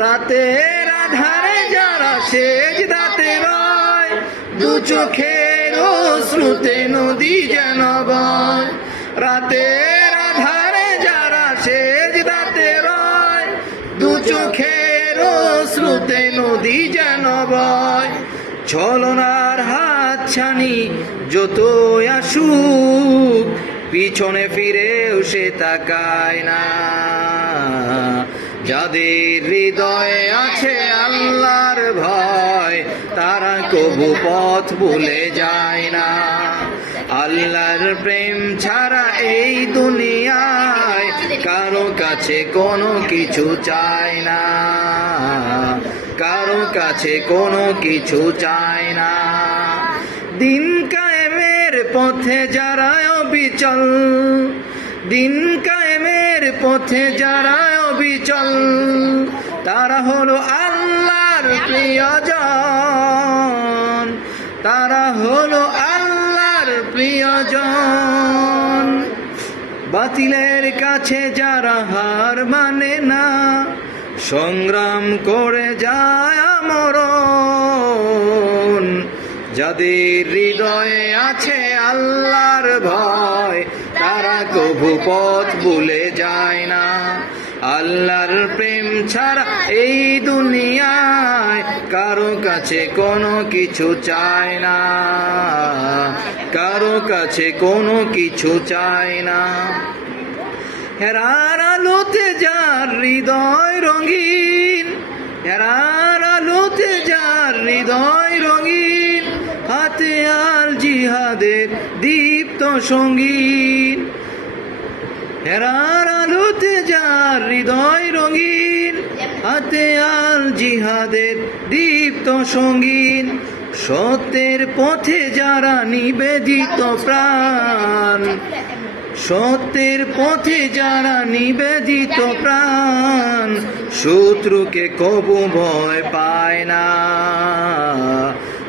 রাতের আধারে যারা সেজ দাতে রয়, দু চোখের শ্রুতে নদী যেন বয়। রাতের আধারে যারা সেজ দাতে রয়, দু চোখের শ্রুতে নদী যেন বয়। ছলনার হাত ছানি যত আসুক, পিছনে ফিরেও সে তাকায় না। যাদের হৃদয়ে আছে আল্লাহর ভয়, তারা কবু পথ ভুলে যায় না। আল্লাহর প্রেম ছাড়া এই দুনিয়ায় কারও কাছে কোনো কিছু চায় না। কারও কাছে কোনো কিছু চায় না। দিন কায়েমের পথে যারা অবিচল, দিন কায়েমের পথে যারা অবিচল, তারা হলো আল্লাহর প্রিয়জন। তারা হলো আল্লাহর প্রিয়জন। বাতিলের কাছে যারা হার মানে না, সংগ্রাম করে যায় আমরণ। যাদের হৃদয়ে আছে আল্লাহর ভয়, তারা কভু পথ ভুলে যায় না। আল্লাহর প্রেম ছাড়া এই দুনিয়ায় কারও কাছে কোনো কিছু চায় না। কারও কাছে কোনো কিছু চায় না। হেরার আলোতে যার হৃদয় রঙিন, হেরার আলোতে যার হৃদয় রঙিন হাতে আল জিহাদের দীপ্ত সঙ্গীন। হেরার আলোতে যার হৃদয় রঙিন, হাতে আল জিহাদের দীপ্ত সঙ্গীন। সত্যের পথে যারা নিবেদিত প্রাণ, সত্যের পথে যারা নিবেদিত প্রাণ, শত্রুকে কবু ভয় পায় না।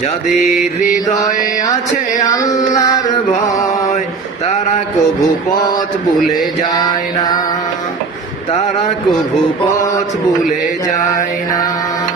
যাদের হৃদয়ে আছে আল্লাহর ভয়, তারা কভু পথ ভুলে যায় না। তারা কভু পথ ভুলে যায় না।